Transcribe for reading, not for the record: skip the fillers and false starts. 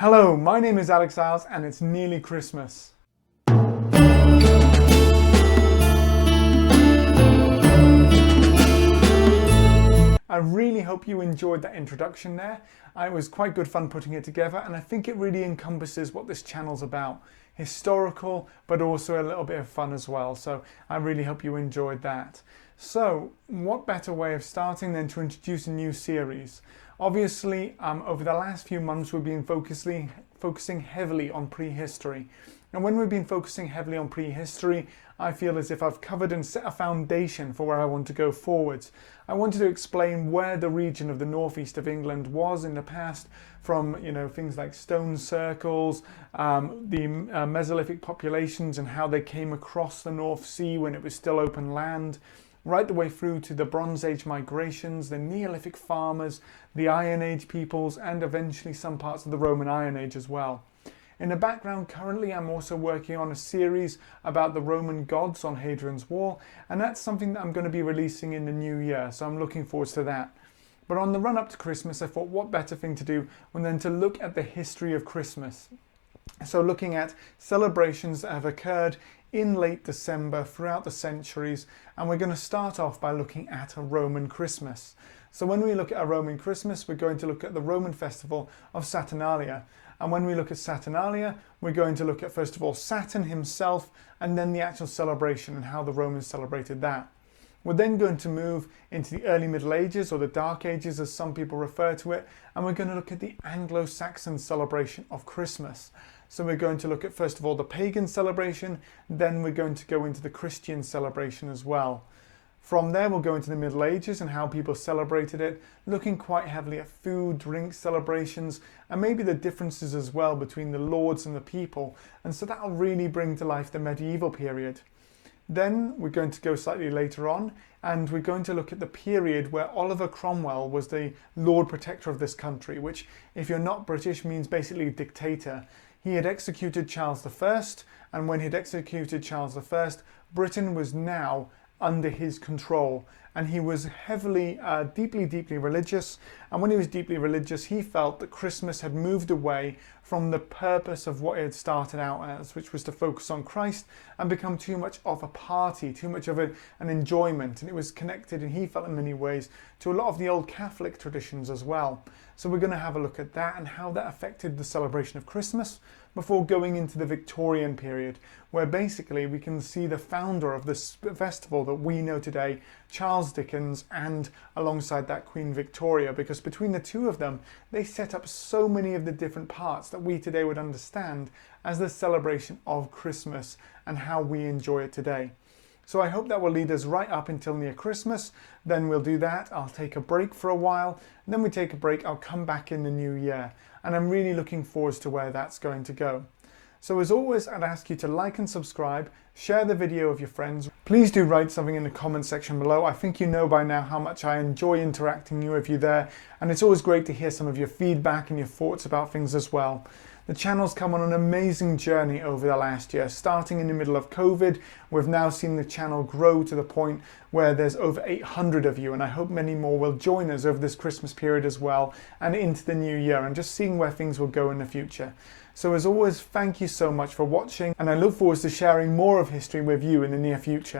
Hello, my name is Alex Isles and it's nearly Christmas. I really hope you enjoyed that introduction there. It was quite good fun putting it together, and I think it really encompasses what this channel's about. Historical, but also a little bit of fun as well. So I really hope you enjoyed that. So what better way of starting than to introduce a new series? Obviously, over the last few months, we've been focusing heavily on prehistory. And when we've been focusing heavily on prehistory, I feel as if I've covered and set a foundation for where I want to go forwards. I wanted to explain where the region of the northeast of England was in the past, from things like stone circles, the Mesolithic populations and how they came across the North Sea when it was still open land, right the way through to the Bronze Age migrations, the Neolithic farmers, the Iron Age peoples, and eventually some parts of the Roman Iron Age as well. In the background, currently I'm also working on a series about the Roman gods on Hadrian's Wall, and that's something that I'm going to be releasing in the new year, so I'm looking forward to that. But on the run up to Christmas, I thought what better thing to do than to look at the history of Christmas. So looking at celebrations that have occurred in late December throughout the centuries, and we're going to start off by looking at a Roman Christmas. So when we look at a Roman Christmas, we're going to look at the Roman festival of Saturnalia. And when we look at Saturnalia, we're going to look at, first of all, Saturn himself, and then the actual celebration and how the Romans celebrated that. We're then going to move into the early Middle Ages, or the Dark Ages as some people refer to it, and we're going to look at the Anglo-Saxon celebration of Christmas. So we're going to look at, first of all, the pagan celebration, then we're going to go into the Christian celebration as well. From there, we'll go into the Middle Ages and how people celebrated it, looking quite heavily at food, drink, celebrations, and maybe the differences as well between the lords and the people. And so that'll really bring to life the medieval period. Then we're going to go slightly later on, and we're going to look at the period where Oliver Cromwell was the Lord Protector of this country, which, if you're not British, means basically dictator. He had executed Charles I, and when he'd executed Charles I, Britain was now under his control, and he was heavily, deeply religious. And when he was deeply religious, he felt that Christmas had moved away from the purpose of what it had started out as, which was to focus on Christ, and become too much of a party, too much of an enjoyment. And it was connected, and he felt in many ways, to a lot of the old Catholic traditions as well. So we're going to have a look at that and how that affected the celebration of Christmas, before going into the Victorian period, where basically we can see the founder of this festival that we know today, Charles Dickens, and alongside that Queen Victoria, because between the two of them, they set up so many of the different parts that we today would understand as the celebration of Christmas and how we enjoy it today. So I hope that will lead us right up until near Christmas. Then we'll do that. I'll take a break for a while. And then we take a break. I'll come back in the new year. And I'm really looking forward to where that's going to go. So as always, I'd ask you to like and subscribe, share the video with your friends. Please do write something in the comment section below. I think you know by now how much I enjoy interacting with you there. And it's always great to hear some of your feedback and your thoughts about things as well. The channel's come on an amazing journey over the last year. Starting in the middle of COVID, we've now seen the channel grow to the point where there's over 800 of you, and I hope many more will join us over this Christmas period as well and into the new year, and just seeing where things will go in the future. So as always, thank you so much for watching, and I look forward to sharing more of history with you in the near future.